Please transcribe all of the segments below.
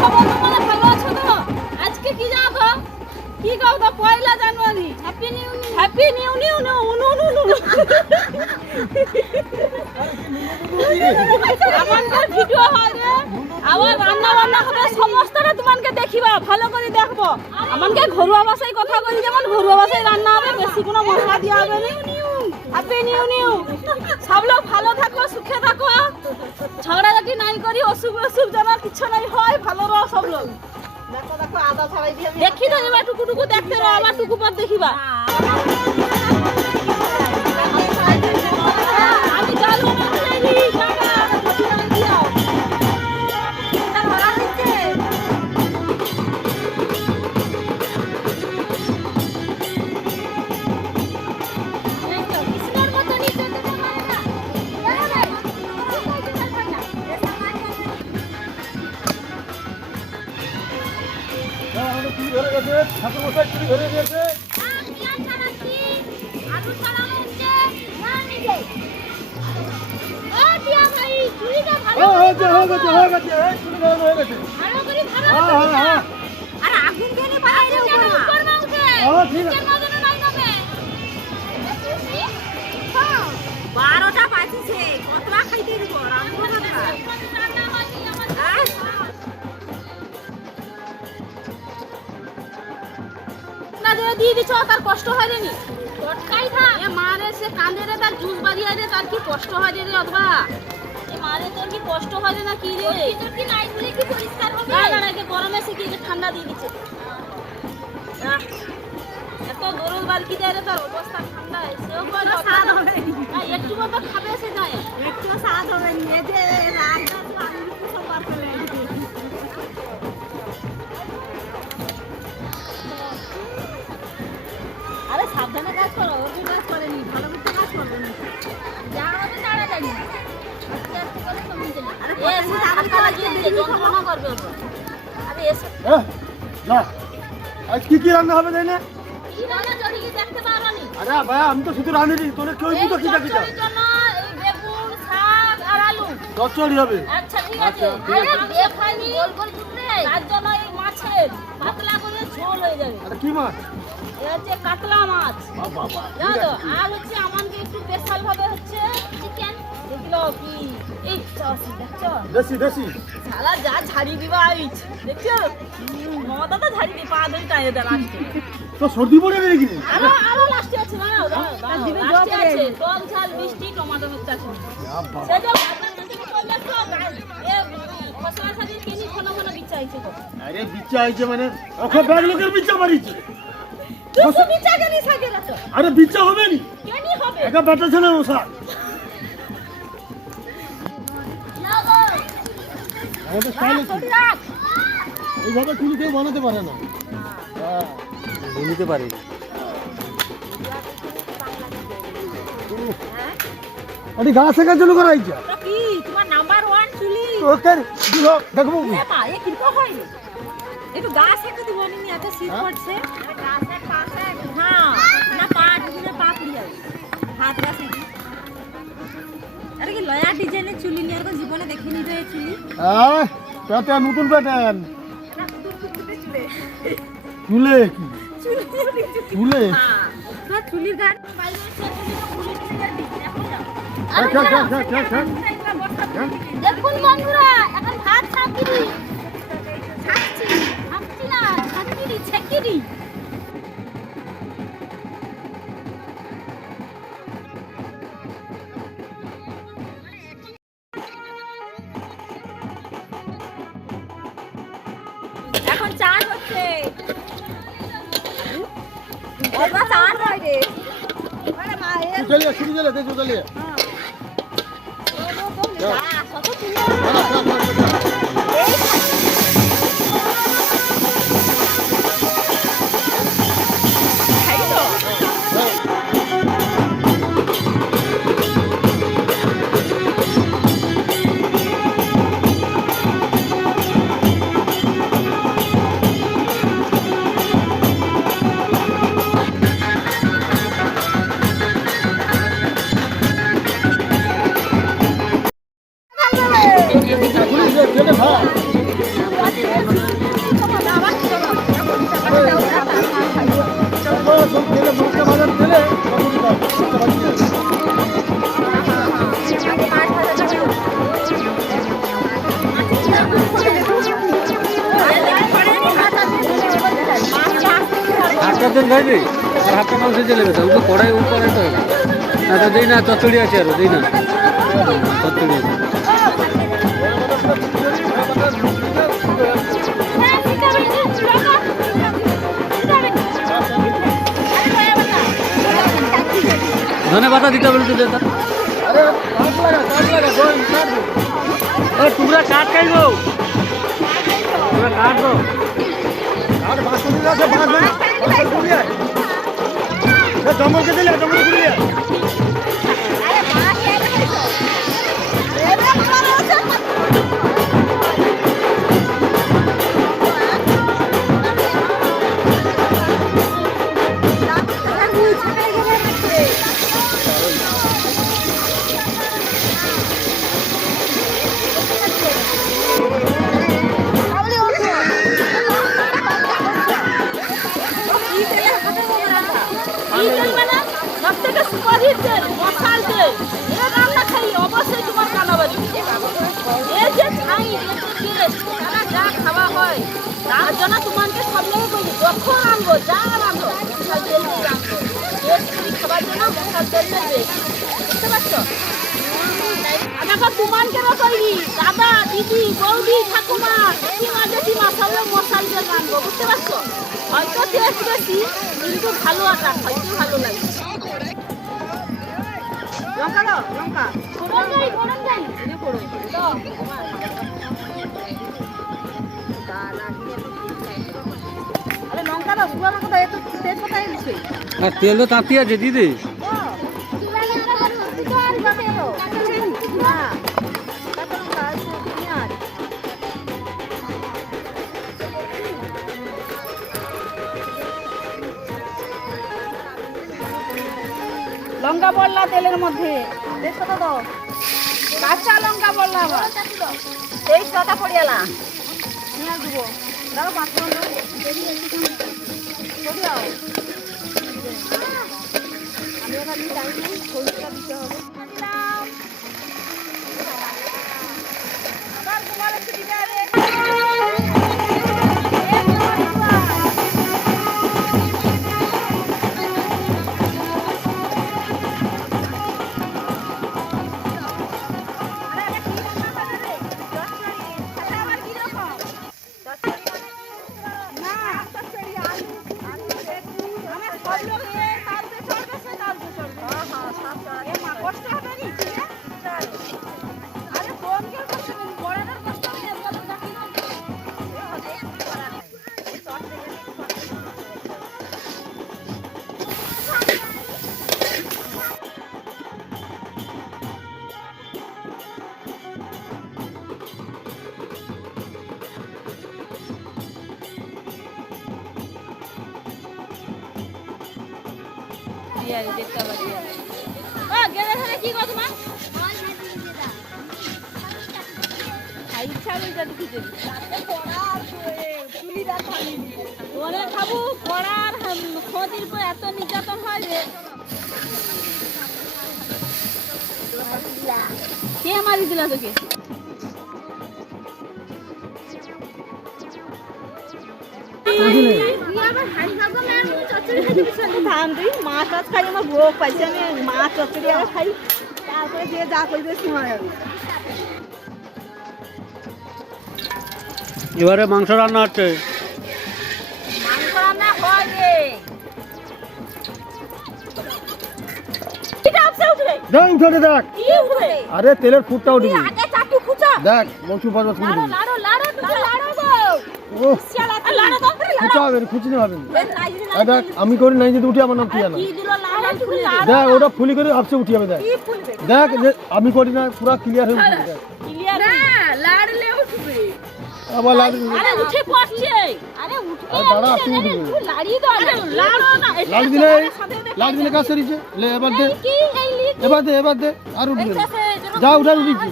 খবর তোমরা ভালো আছো তো? আজকে কি জানো তো? কি গাও তো পয়লা জানুয়ারি। Happy new new. Happy new new no no no no. আমাদের ভিডিও হয় রে। আবার রান্না বান্না হবে সমস্তটা তোমাকে দেখিবা ভালো করে দেখবো। আমাকে ঘরোয়া ভাষায় কথা বলি যেমন ঘরোয়া ভাষায় রান্না হবে বেশি কোনো মশলা দেওয়া হবে না। Happy new new. সব লোক ভালো থাকো সুখে থাকো। ঝগড়াঝাটি নাই করি অসুখ অসুখ যেন কিছু নাই হয় ভালো রহ সব লোক। দেখো দেখো আদা ছড়াই দিয়ে দেখি তো এবার টুকু টুকু দেখতে রহ আবার টুকু পর দেখিবা। আমি জাল বানাতে যাইনি বাবা দিও। এটা ধরা হচ্ছে। এই তো কৃষ্ণর মতো নিচে যেতে পারে না। চুরি ধরে গেছে, ঠাকুর মশাই চুরি ধরে গেছে। হয়ে গেছে, চুরি ধরানো হয়ে গেছে। হ্যাঁ। ঠিক আছে। 12টা বাজিছে কতটা খাইতে দিব দিয়ে দিচ্ছ তার কষ্ট হয় নি টটকাই খা এ মারে সে কান্দে রে তার জুস বাড়িয়ে রে তার কি কষ্ট হয় রে অথবা এ মারে তোর কি কষ্ট হয় রে না কি রে তোর কি নাই বলে কি পরিষ্কার হবে না না একে গরমে সে কি ঠান্ডা দিয়ে দিচ্ছে এত দরদ বালকি দেয় রে তার অবস্থা ঠান্ডা সেও কোনো স্বাদ হবে না একটু মতো খাবে সে যায় একটু স্বাদ হবে নি এই যে রাগটা তো আমি সব বার করে আরে সাবধানে কাজ করো ওর কি কাজ করেনি ভালো করে কাজ করবে না যা হবে তাড়া জানি আজকে আজকে করে কমে চলে আরে এসে ধাক্কা লাগিয়ে দিয়ে যন্ত্রণা করবে ওর আরে এসে না আজ কি রান্না হবে তাই না? কি রান্না যদি কি দেখতে পারোনি আরে ভাই আমি তো শুধু রাঁধুনি তোরে কেউ তো কি দেখি এই জন্য এই বেগুন শাক আর আলু চচ্চড়ি হবে। আচ্ছা ঠিক আছে আরে বিয়ে খাইনি গোল গোল টুকরে তার জন্য এই মাছের পাতলা করে ঝোল হয়ে যাবে আরে কি মাছ? এ হচ্ছে কাতলা মাছ বাবা জানো তো আর হচ্ছে আমাদের একটু স্পেশাল ভাবে হচ্ছে চিকেন দেখলো কি এই চাষি দেখছো দেশি শালা যা ঝাড়ি দিবা আইছ দেখছো মমতা তো ঝাড়ি দি পা ধরে টাইয়ে দে লাস্টে তো সর্দি পড়ে গেছে কি? আরো লাস্টে আছে না লাস্টে আছে টক ঝাল মিষ্টি টমেটো মিক্স আছে সেই যে আপনার কাছে বললে তো এ মশলা সাজি কিনি ঘন ঘন বিচাইছে তো আরে বিচ্চা আইছে মানে ওকে ব্যাগ লোকের বিচ্চা মারিছে। তুই বিচা গেলি সাগে রাখো আরে বিচ্চা হবে নি কেনি হবে একা বেটাছে না মশা। না গো আমাদের স্টাইল রাখ এইভাবে চুলি কেউ বানাতে পারে না। হ্যাঁ বানাতে পারে। আরে গাছ থেকে চালু করাইছে কি তোমার নাম্বার 1 চুলি ওকে দিও দেখবো এ মা এ কিরকম হয় রে একটু গাছ থেকে দিব নি এত শীত পড়ছে গাছের পাশে হ্যাঁ না পাট দিলে পাপড়ি যাবে হাত গাছে আরে কি লয়া ডিজাইনের চুলি নিয়ে আর জীবনে দেখিনি রে চুলি হ্যাঁ তাতে নতুন প্যাটার্ন চুলে কি চুলে হ্যাঁ তোর চুলির গান বাইরে এসে চুলি তো খুলে চুলি গাড়ি দেখো যাও দেখুন বন্ধুরা এখন ভাত ছাকিরি ছাকছি না ছাকিরি এখন চান হচ্ছে ওটা চান হয় রে আরে মা এর চলিয়ে শুরু চলে দেখো চলিয়ে কত চলিয়ে মতন খাইবি আর হাফটা মাংস চলে গেছে ওকে কড়াই উপরে তো না তো দিই না চচ্চড়ি আছে আরো দিই না চচ্চড়ি আছে ধনে পাতা দিতে বলতে দে আরে কাট লাগা দই কাট দে। তোমরা কাঠ খাইবো তোমরা কাঠ দো আর বাসুনি আছে বাসুনি বাসুনি আছে এ দমকে দিলে দমকে দিলে তার জন্য তোমাকে সব জায়গায় বলি যখন আনবো যা আনবো মশাল তেল দিয়ে আনবো খাবার জন্য মশাল তেল নেবে বুঝতে পারছো আমাকে তোমাকে কইনি দাদা দিদি বৌদি ঠাকুমা জেঠিমা সবাই মশাল তেল আনবো বুঝতে পারছো হয়তো টেস্ট বেশি কিন্তু ভালো আটা হয়তো ভালো লাগে লঙ্কা দাও লঙ্কা ফোড়ন যাই এনে ফোড়ন দাও আরে লঙ্কা দাও শুকনো লঙ্কা দাও এত তেজপাতা এনেছে আর তেলও তাঁতি আছে দিদি লঙ্কা পড়লা তেলের মধ্যে তেজপাতা দাও কাঁচা লঙ্কা পড়লা আবার তেজপাতা পড়িয়ালা নিয়ে আসবো দাও 5 মিনিট দাও আমি এবার টাইম নেই সরিষা দিতে হবে আবার তোমার একটু দিতে হবে দেখতে পাচ্ছি গেলে তাহলে কি করো তোমার ওরে খাবো পড়ার খোঁজির পর এত নির্যাতন হয় যে কে মারি দিলা তোকে মাছ টাছ খাই আমার ভোগ পাইছি আমি মাছ চচ্চড়ি আগে খাই তারপরে যে যা করবে সময় হবে এবারে মাংস রান্না হচ্ছে মাংস রান্না হয় রে এটা আপসে উঠে দেখ উঠে দেখ কি উঠে আরে তেলের ফুটটা উঠে আগে চাটু খুচা দেখ মৌসু পারবা তুমি লাড়ো লাড়ো গো ও শালা লাড়ো তো খুচা হবে খুচি না হবে দেখ আমি করি নাই যদি উঠে আমার নাম তুই না কি দিল লাড়ো ফুলি দেখ ওটা ফুলি করে আপসে উঠি হবে দেখ কি ফুলবে দেখ যে আমি করি না পুরো ক্লিয়ার হয়ে উঠবে দেখ ক্লিয়ার না লাড়লে উঠবে আবার লাগে আরে উঠে পড়ছে আরে উঠবে আরে দাঁড়া আসতে উঠবে তুই লাড়ি দাও আরে লাড়ো না লাগ দিলে কাজ সরিছে লে এবার দে কি এই লি এবার দে আর উঠবে যা উঠা উঠিছি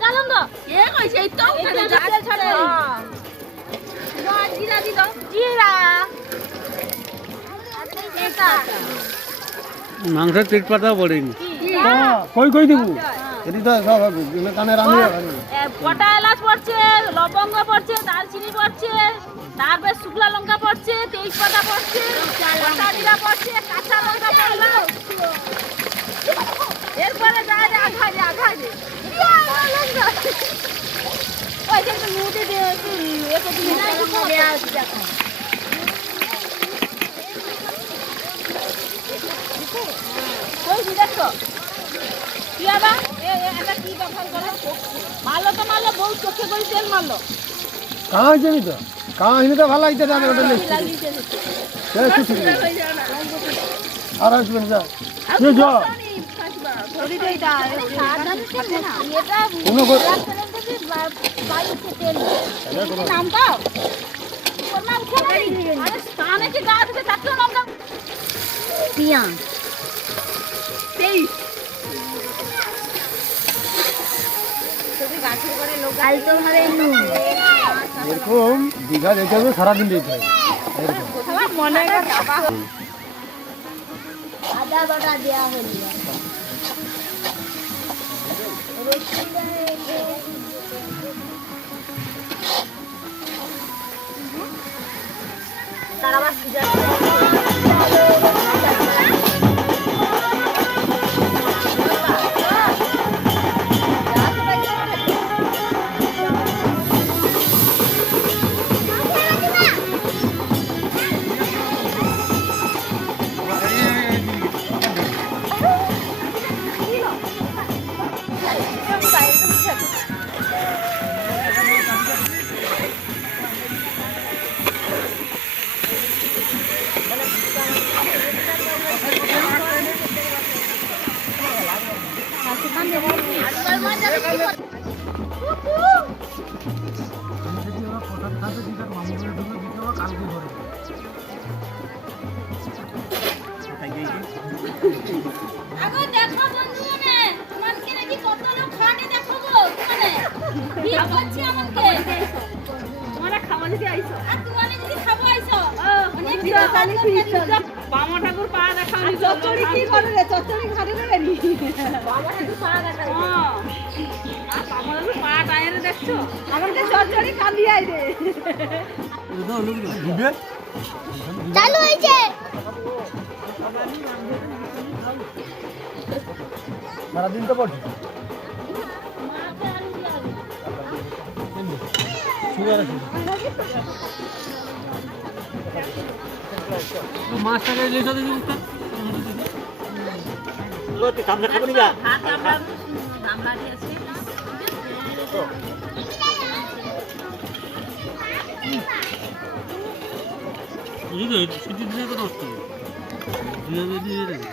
জানন দো কে কইছে এই তো উঠে যা ছাড়ে জিরা দি দাও জিরা এটা মাংসের তেজপাতা পড়েনি হ্যাঁ কই দিব এটি তো সব কানে রান্না গোটা এলাচ পড়ছে লবঙ্গ পড়ছে দারচিনি পড়ছে তারপরে শুকলা লঙ্কা পড়ছে, তেজপাতা পড়ছে, গোটা জিরা পড়ছে, কাঁচা লঙ্কা পড়লো। এরপরে যায় রে আঘাজে ওই যে একটু মুটে দিয়ে একটু এ করতে দেওয়া আছে দেখো। দেখো কি আবার এটা কি ব্যবহার করো? মারলো তো মারলো, বউ চোখে করে তেল মারলো। কাঁ হয়েছে তো কাঁ হইলে তো ভালো লাগছে আমি ওটা লিখছি আর আসবেন যা এরকম দীঘা যেতে হবে সারাদিন যেতে হবে আদা বাটা দেওয়া হলো তার আবার বামা ঠাকুর পা দেখা চচ্চড়ি কি করে রে? চচ্চড়ি ঘাড়ে রে বামা ঠাকুর পা দেখা বামা ঠাকুর পা টায়ারে দেখছো? আমাকে চচ্চড়ি কাঁদি আই রে চালু হয়েছে সারাদিন তো পড়ছি মাছটাকে লেখা দেখি উঠতে সামনে খাবো নি যা সিটি দিলে তো নষ্ট দিয়ে দিয়ে দেবে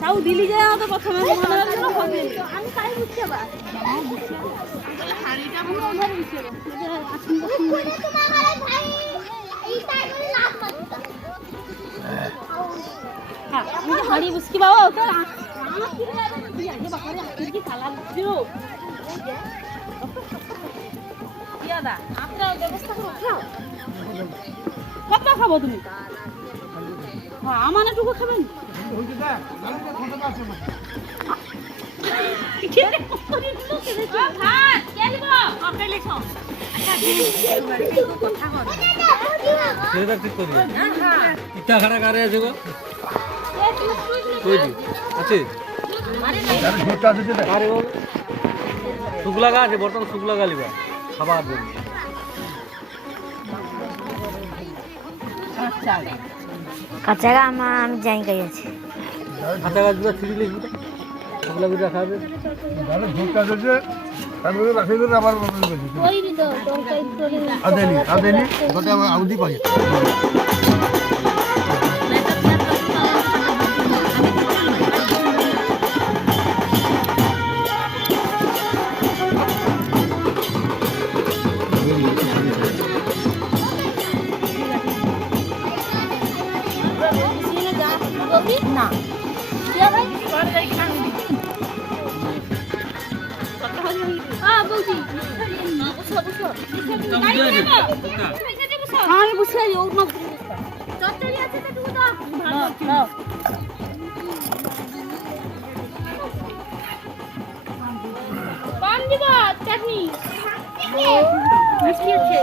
তাও দিলি যায় তো প্রথমে আমি তাই বুঝতে পার হাড়ি বুঝকি বাবা তো ব্যবস্থা করো কত খাবো তুমি? হ্যাঁ আমার একটু খাবেন সেটা ঠিক করবি ইটা খাড়া কারে আছে গো কইছি আছে আরে ও শুকলা গা আছে বর্তমান শুকলা গা লিবা খাবার জন্য কাঁচা গা আমি জানি কাই আছে কাঁচা গাছগুলো ছিঁড়ি লিখবি শুকলা গুলো খাবে ঝোঁকটা দিচ্ছে তারপরে রাখি দিলে আবার ওই তো তরকারি করে আদেনি ওটা আমি আউদি পাই না বলছি বুঝছো বুঝছো হ্যাঁ আমি বুঝছি ও না চচ্চড়ি আছে তো তুমি দাও দাও পান দিব চাটনি মিষ্টি আছে